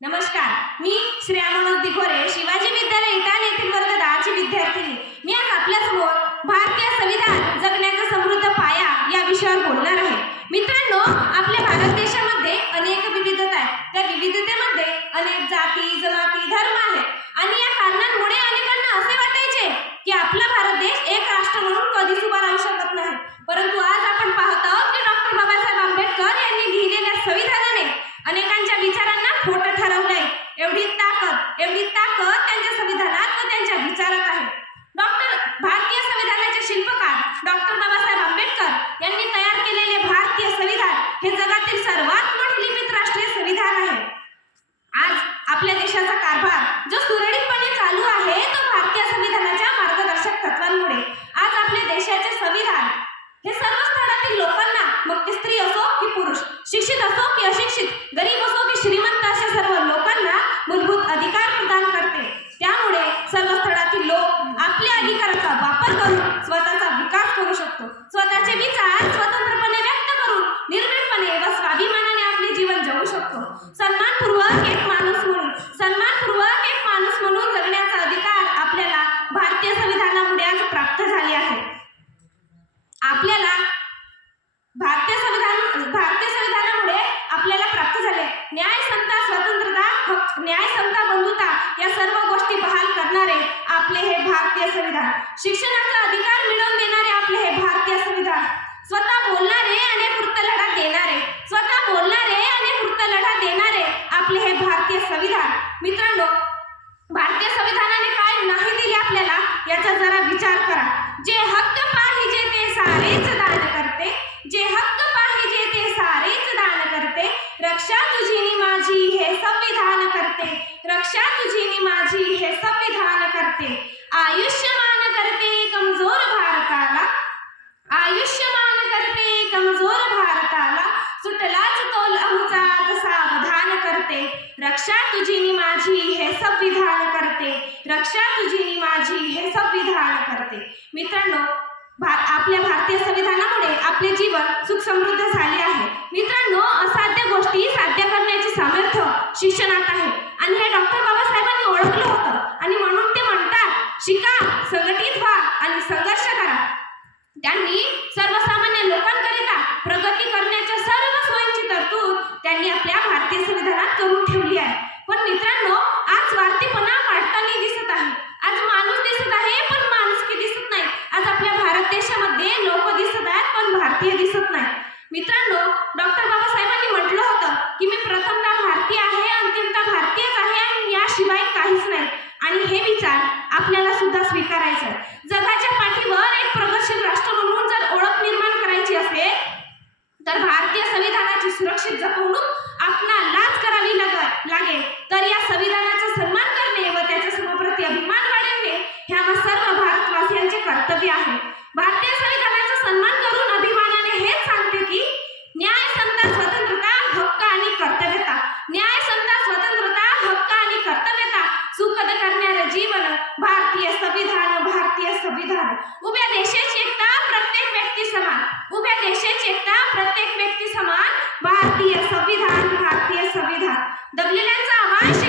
नमस्कार. मी श्रेया मनोज दिघोरे शिवाजी विद्यालय इटाल येथील वर्ग दहाची विद्यार्थिनी मी आज आपल्यासमोर भारतीय संविधान जगण्याचा समृद्ध पाया या विषयावर बोलणार एवढी ताकद त्यांच्या संविधानात व त्यांच्या विचारात आहे. डॉक्टर भारतीय संविधानाचे शिल्पकार डॉक्टर बाबासाहेब आंबेडकर यांनी तयार केलेले भारतीय संविधान हे जगातील सर्वात मोठे लिखित राष्ट्रीय संविधान आहे. आज आपल्या देशाचा कारभार जो सुरळीतपणे चालू आहे तो भारतीय संविधानाच्या मार्गदर्शक तत्वांमुळे. आज आपल्या देशाचे संविधान हे सर्व स्तरातील लोकांना मग ते स्त्री असो की पुरुष शिक्षित असो की अशिक्षित गरीब असो की श्रीमंत अशा सर्व लोकांना मूलभूत अधिकार प्रदान करते त्यामुळे सर्व स्तरातील लोक आपल्या अधिकाराचा वापर करून स्वतःचा विकास करू शकतो स्वतःचे विचार स्वतंत्रपणे व्यक्त करून निर्भीडपणे व स्वाभिमानाने आपले जीवन जगू शकतो सन्मानपूर्वक एक माणूस म्हणून सन्मानपूर्वक एक माणूस म्हणून जगण्याचा अधिकार आपल्याला भारतीय संविधानामुळे आज प्राप्त झाली आहे. आपल्याला भारतीय संविधान भारतीय संविधानामुळे आपल्याला प्राप्त झाले. न्याय समता स्वतंत्रता न्याय समता बंधुता या सर्व गोष्टी बहाल करणारे आपले हे भारतीय संविधान. शिक्षणाचा अधिकार मिळवून देणारे आपले हे भारतीय संविधान. स्वतः बोलणारे आणि याचा जरा विचार करा. जे हक्क पाहिजे ते सारेच दान करते. जे हक्क पाहिजे ते सारेच दान करते. रक्षा माझी हे संविधान करते. रक्षा माझी हे संविधान करते. आयुष्यमान करते. रक्षा तुझी नि माझी हे संविधान करते. रक्षा तुझी नि माझी हे संविधान करते. मित्रांनो भा आपल्या भारतीय संविधानामुळे आपले जीवन सुख समृद्ध झाले आहे. मित्रांनो असाध्य गोष्टी साध्य करण्याचे सामर्थ्य शिक्षणात आहे. आणि हे डॉक्टर बाबासाहेबांनी ओळखलं होतं. आणि म्हणून ते म्हणतात शिका संघटित व्हा आणि संघर्ष करा. त्यांनी सर्व लागेल तर या संविधानाचा सन्मान करणे व त्याच्या समप्रती अभिमान वाढवणे हे आम्हा सर्व भारतवासियांचे कर्तव्य आहे भारतीय संविधानाचा सन्मान करून अभिमानाने हेच सांगते की न्याय समता स्वतंत्रता हक्क आणि कर्तव्यता न्याय समता स्वतंत्रता हक्क आणि कर्तव्यता सुखद करणारे जीवन भारतीय संविधान भारतीय संविधान उभ्या देशाची एकता प्रत्येक व्यक्ती समान. उभ्या देशाची एकता प्रत्येक व्यक्ती समान. भारतीय संविधान भारतीय संविधान. दबलेल्यांचा आवाज